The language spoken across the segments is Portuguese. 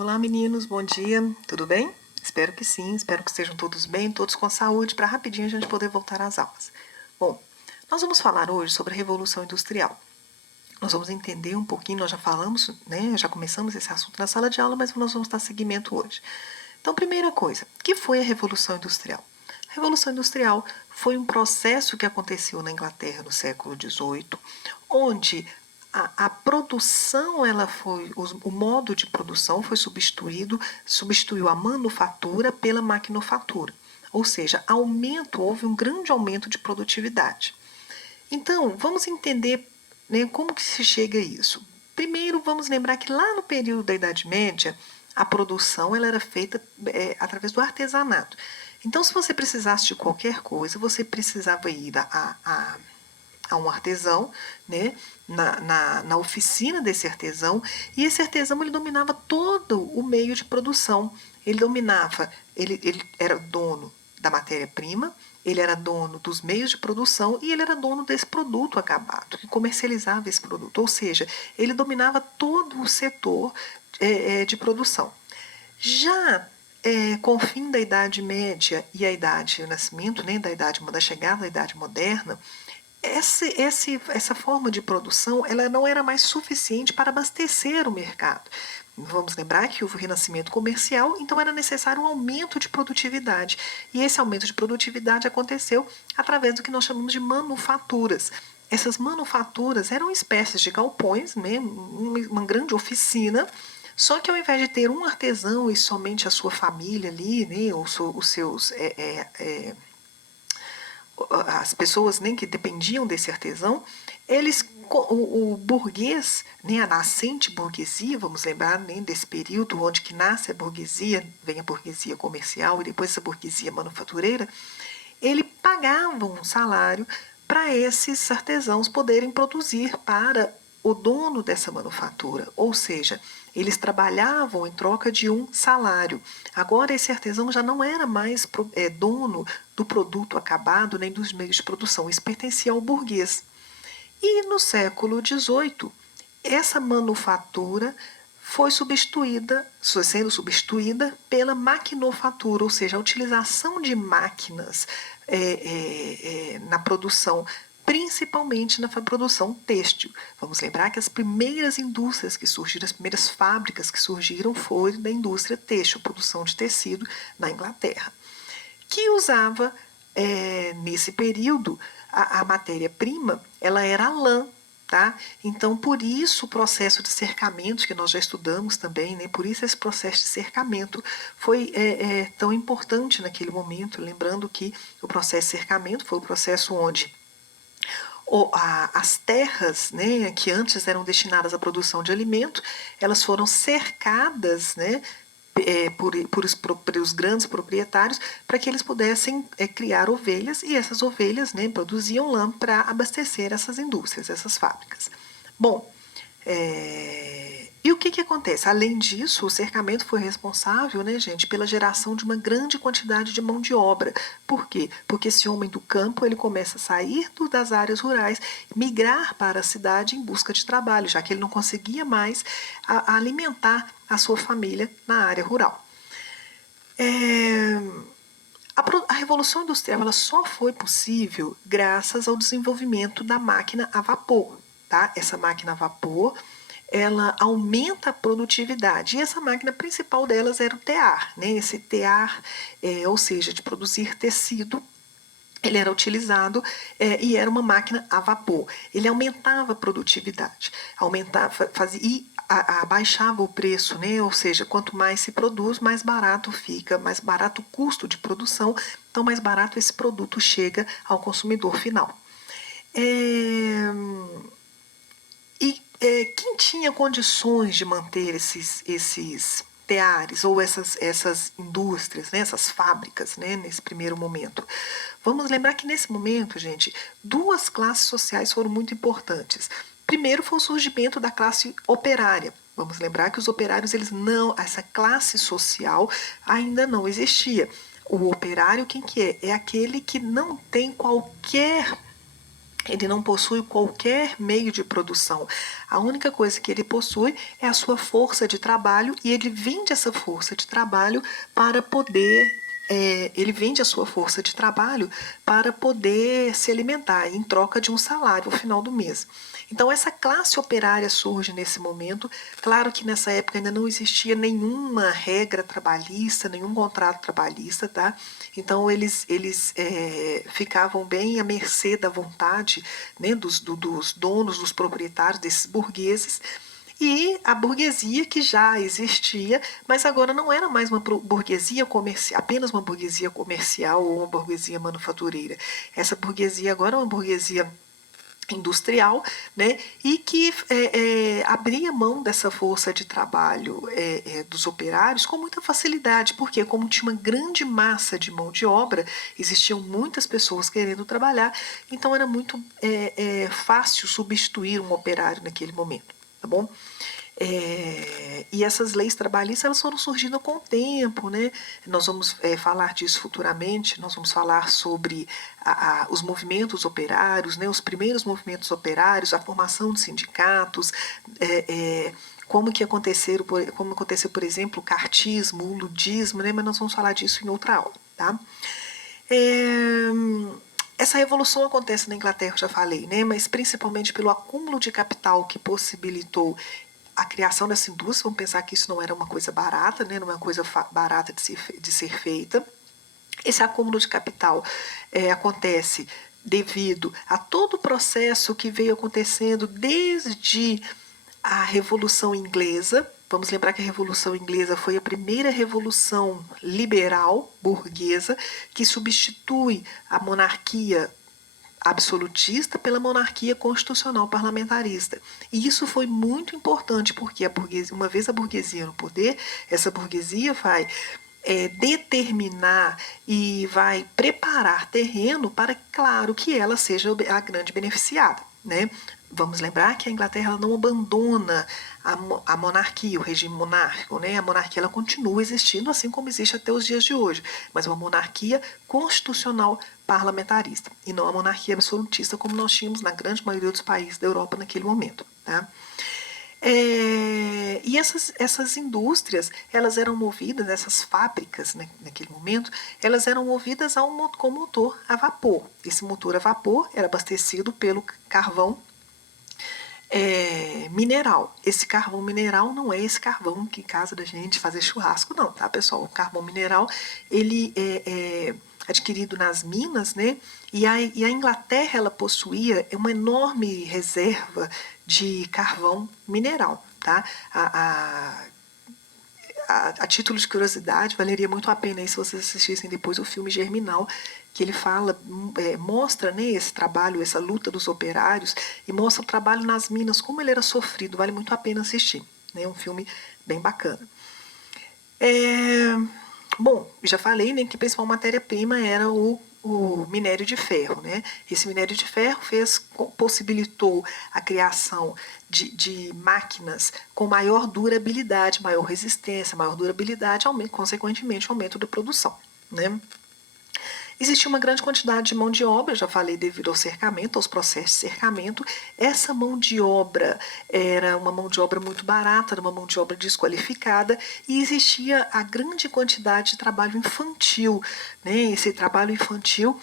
Olá meninos, bom dia, tudo bem? Espero que sim, espero que estejam todos bem, todos com saúde, para rapidinho a gente poder voltar às aulas. Bom, nós vamos falar hoje sobre a Revolução Industrial. Nós vamos entender um pouquinho, nós já falamos, né, já começamos esse assunto na sala de aula, mas nós vamos dar seguimento hoje. Então, primeira coisa, o que foi a Revolução Industrial? A Revolução Industrial foi um processo que aconteceu na Inglaterra no século XVIII, onde a produção, o modo de produção foi substituiu a manufatura pela maquinofatura. Ou seja, houve um grande aumento de produtividade. Então, vamos entender, né, como que se chega a isso. Primeiro, vamos lembrar que lá no período da Idade Média, a produção ela era feita através do artesanato. Então, se você precisasse de qualquer coisa, você precisava ir a um artesão, né, na oficina desse artesão, e esse artesão ele dominava todo o meio de produção. Ele era dono da matéria-prima, ele era dono dos meios de produção e ele era dono desse produto acabado, que comercializava esse produto. Ou seja, ele dominava todo o setor de produção. Já com o fim da Idade Média e a Idade do Nascimento, né, da chegada da Idade Moderna, essa forma de produção ela não era mais suficiente para abastecer o mercado. Vamos lembrar que houve o renascimento comercial, então era necessário um aumento de produtividade. E esse aumento de produtividade aconteceu através do que nós chamamos de manufaturas. Essas manufaturas eram espécies de galpões, né, uma grande oficina, só que ao invés de ter um artesão e somente a sua família ali, né, os seus as pessoas, né, que dependiam desse artesão, o burguês, né, a nascente burguesia, vamos lembrar, né, desse período onde que nasce a burguesia, vem a burguesia comercial e depois essa burguesia manufatureira, ele pagava um salário para esses artesãos poderem produzir para o dono dessa manufatura, ou seja, eles trabalhavam em troca de um salário. Agora esse artesão já não era mais dono do produto acabado nem dos meios de produção, isso pertencia ao burguês. E no século XVIII, essa manufatura foi sendo substituída pela maquinofatura, ou seja, a utilização de máquinas na produção, principalmente na produção têxtil. Vamos lembrar que as primeiras indústrias que surgiram, as primeiras fábricas que surgiram foram da indústria têxtil, produção de tecido na Inglaterra, que usava, nesse período, a matéria-prima, ela era a lã. Tá? Então, por isso o processo de cercamento, que nós já estudamos também, né? Por isso esse processo de cercamento foi tão importante naquele momento, lembrando que o processo de cercamento foi o processo onde as terras, né, que antes eram destinadas à produção de alimento, elas foram cercadas, né, por os grandes proprietários para que eles pudessem criar ovelhas e essas ovelhas, né, produziam lã para abastecer essas indústrias, essas fábricas. Bom, e o que acontece? Além disso, o cercamento foi responsável, né, gente, pela geração de uma grande quantidade de mão de obra. Por quê? Porque esse homem do campo ele começa a sair das áreas rurais, migrar para a cidade em busca de trabalho, já que ele não conseguia mais alimentar a sua família na área rural. A Revolução Industrial ela só foi possível graças ao desenvolvimento da máquina a vapor. Tá? Essa máquina a vapor ela aumenta a produtividade. E essa máquina principal delas era o tear, né? Esse tear, ou seja, de produzir tecido, ele era utilizado e era uma máquina a vapor. Ele aumentava a produtividade, abaixava o preço, né? Ou seja, quanto mais se produz, mais barato fica, mais barato o custo de produção, então mais barato esse produto chega ao consumidor final. Quem tinha condições de manter esses teares ou essas indústrias, né, essas fábricas, né, nesse primeiro momento? Vamos lembrar que nesse momento, gente, duas classes sociais foram muito importantes. Primeiro foi o surgimento da classe operária. Vamos lembrar que os operários, essa classe social ainda não existia. O operário, quem que é? É aquele que não tem qualquer Ele não possui qualquer meio de produção. A única coisa que ele possui é a sua força de trabalho e ele vende essa força de trabalho para poder ele vende a sua força de trabalho para poder se alimentar em troca de um salário ao final do mês. Então essa classe operária surge nesse momento. Claro que nessa época ainda não existia nenhuma regra trabalhista, nenhum contrato trabalhista, tá? Então eles ficavam bem à mercê da vontade, né, dos donos, dos proprietários, desses burgueses. E a burguesia que já existia, mas agora não era mais uma burguesia comercial, apenas uma burguesia comercial ou uma burguesia manufatureira. Essa burguesia agora é uma burguesia industrial, né, e que abria mão dessa força de trabalho dos operários com muita facilidade, porque como tinha uma grande massa de mão de obra, existiam muitas pessoas querendo trabalhar, então era muito fácil substituir um operário naquele momento, tá bom? E essas leis trabalhistas elas foram surgindo com o tempo, né? Nós vamos falar disso futuramente, nós vamos falar sobre os movimentos operários, né? Os primeiros movimentos operários, a formação de sindicatos, como aconteceu, por exemplo, o cartismo, o ludismo, né? Mas nós vamos falar disso em outra aula, tá? Essa revolução acontece na Inglaterra, eu já falei, né? Mas principalmente pelo acúmulo de capital que possibilitou a criação dessa indústria. Vamos pensar que isso não era uma coisa barata, né? Não é uma coisa barata de ser feita. Esse acúmulo de capital acontece devido a todo o processo que veio acontecendo desde a Revolução Inglesa. Vamos lembrar que a Revolução Inglesa foi a primeira revolução liberal burguesa que substitui a monarquia absolutista pela monarquia constitucional parlamentarista. E isso foi muito importante porque uma vez a burguesia no poder, essa burguesia vai determinar e vai preparar terreno para, claro, que ela seja a grande beneficiada, né? Vamos lembrar que a Inglaterra não abandona a monarquia, o regime monárquico, né? A monarquia ela continua existindo, assim como existe até os dias de hoje, mas uma monarquia constitucional parlamentarista e não a monarquia absolutista como nós tínhamos na grande maioria dos países da Europa naquele momento, tá? E essas indústrias, elas eram movidas, essas fábricas, né, naquele momento, elas eram movidas com motor a vapor. Esse motor a vapor era abastecido pelo carvão mineral. Esse carvão mineral não é esse carvão que em casa da gente fazer churrasco, não, tá, pessoal? O carvão mineral, ele é adquirido nas minas, né? E a Inglaterra, ela possuía uma enorme reserva de carvão mineral, tá? A título de curiosidade, valeria muito a pena aí se vocês assistissem depois o filme Germinal, que ele fala, mostra, né, esse trabalho, essa luta dos operários, e mostra o trabalho nas minas, como ele era sofrido, vale muito a pena assistir. É um filme bem bacana. Bom, já falei, né, que a principal matéria-prima era o minério de ferro, né? Esse minério de ferro possibilitou a criação de máquinas com maior durabilidade, maior resistência, maior durabilidade, consequentemente aumento da produção, né? Existia uma grande quantidade de mão de obra, já falei, devido ao cercamento, aos processos de cercamento. Essa mão de obra era uma mão de obra muito barata, era uma mão de obra desqualificada, e existia a grande quantidade de trabalho infantil, né? Esse trabalho infantil,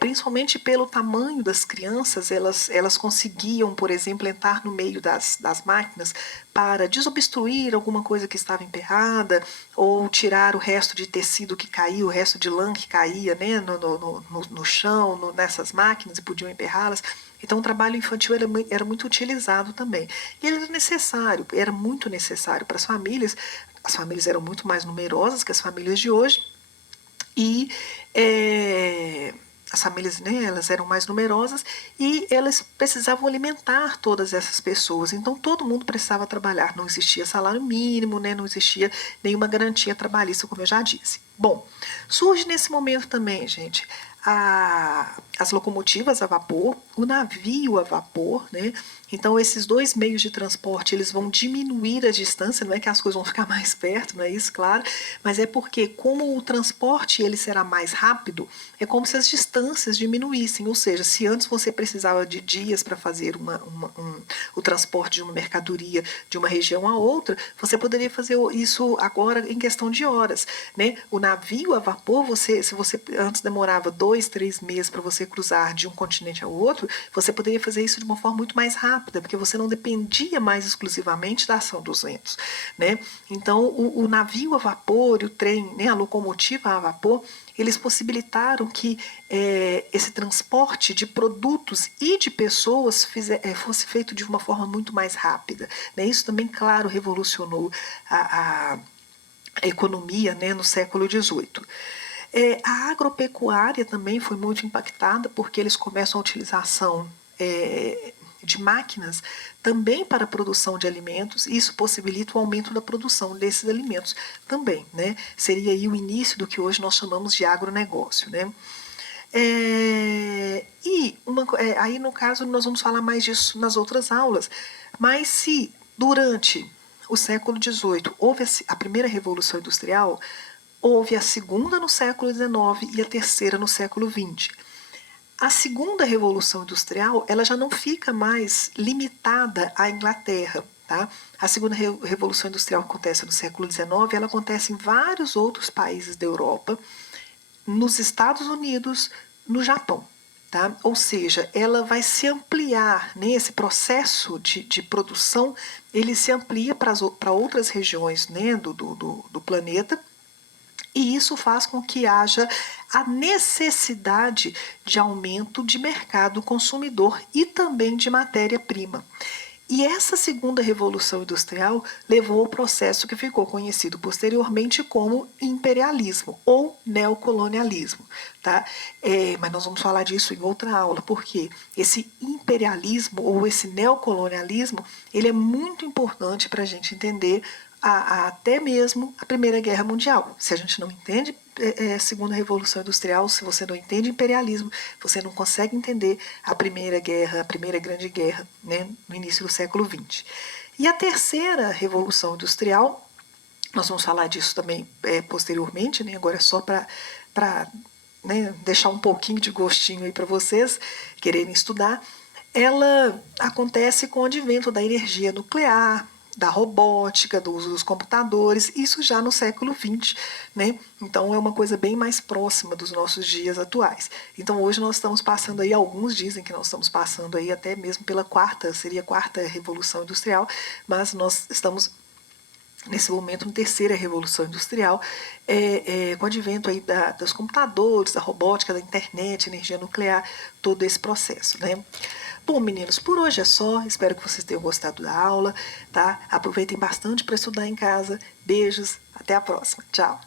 principalmente pelo tamanho das crianças, elas conseguiam, por exemplo, entrar no meio das máquinas para desobstruir alguma coisa que estava emperrada ou tirar o resto de tecido que caía, o resto de lã que caía, né, no chão, nessas máquinas, e podiam emperrá-las. Então o trabalho infantil era muito utilizado também. E ele era muito necessário para as famílias. As famílias eram muito mais numerosas que as famílias de hoje. E as famílias, né, elas eram mais numerosas e elas precisavam alimentar todas essas pessoas. Então todo mundo precisava trabalhar. Não existia salário mínimo, né, não existia nenhuma garantia trabalhista, como eu já disse. Bom, surge nesse momento também, gente, as locomotivas a vapor, o navio a vapor, né? Então esses dois meios de transporte eles vão diminuir a distância, não é que as coisas vão ficar mais perto, não é isso, claro, mas é porque como o transporte ele será mais rápido, é como se as distâncias diminuíssem, ou seja, se antes você precisava de dias para fazer o transporte de uma mercadoria de uma região a outra, você poderia fazer isso agora em questão de horas, né? O navio a vapor, se você antes demorava 2, 3 meses para você cruzar de um continente ao outro, você poderia fazer isso de uma forma muito mais rápida, porque você não dependia mais exclusivamente da ação dos ventos, né? Então, o navio a vapor e o trem, né, a locomotiva a vapor, eles possibilitaram que esse transporte de produtos e de pessoas fosse feito de uma forma muito mais rápida, né? Isso também, claro, revolucionou a economia, né, no século XVIII. A agropecuária também foi muito impactada porque eles começam a utilização de máquinas também para a produção de alimentos, e isso possibilita o aumento da produção desses alimentos também, né? Seria aí o início do que hoje nós chamamos de agronegócio, né? Aí no caso nós vamos falar mais disso nas outras aulas, mas se durante o século XVIII houve a primeira revolução industrial, houve a segunda no século XIX e a terceira no século XX. A segunda revolução industrial ela já não fica mais limitada à Inglaterra. Tá? A segunda revolução industrial acontece no século XIX, ela acontece em vários outros países da Europa, nos Estados Unidos, no Japão. Tá? Ou seja, ela vai se ampliar nesse processo de produção, ele se amplia para outras regiões, né, do planeta, e isso faz com que haja a necessidade de aumento de mercado consumidor e também de matéria-prima. E essa segunda revolução industrial levou ao processo que ficou conhecido posteriormente como imperialismo ou neocolonialismo. Tá? Mas nós vamos falar disso em outra aula, porque esse imperialismo ou esse neocolonialismo ele é muito importante para a gente entender até mesmo a Primeira Guerra Mundial. Se a gente não entende a Segunda Revolução Industrial, se você não entende imperialismo, você não consegue entender a Primeira Guerra, a Primeira Grande Guerra, né, no início do século XX. E a Terceira Revolução Industrial, nós vamos falar disso também posteriormente, né, agora é só para né, deixar um pouquinho de gostinho aí para vocês quererem estudar. Ela acontece com o advento da energia nuclear, da robótica, do uso dos computadores, isso já no século XX, né? Então é uma coisa bem mais próxima dos nossos dias atuais. Então hoje nós estamos passando aí, alguns dizem que nós estamos passando aí até mesmo pela seria a quarta revolução industrial, mas nós estamos nesse momento, uma terceira revolução industrial, com o advento aí dos computadores, da robótica, da internet, energia nuclear, todo esse processo, né? Bom, meninos, por hoje é só. Espero que vocês tenham gostado da aula, tá? Aproveitem bastante para estudar em casa. Beijos, até a próxima. Tchau.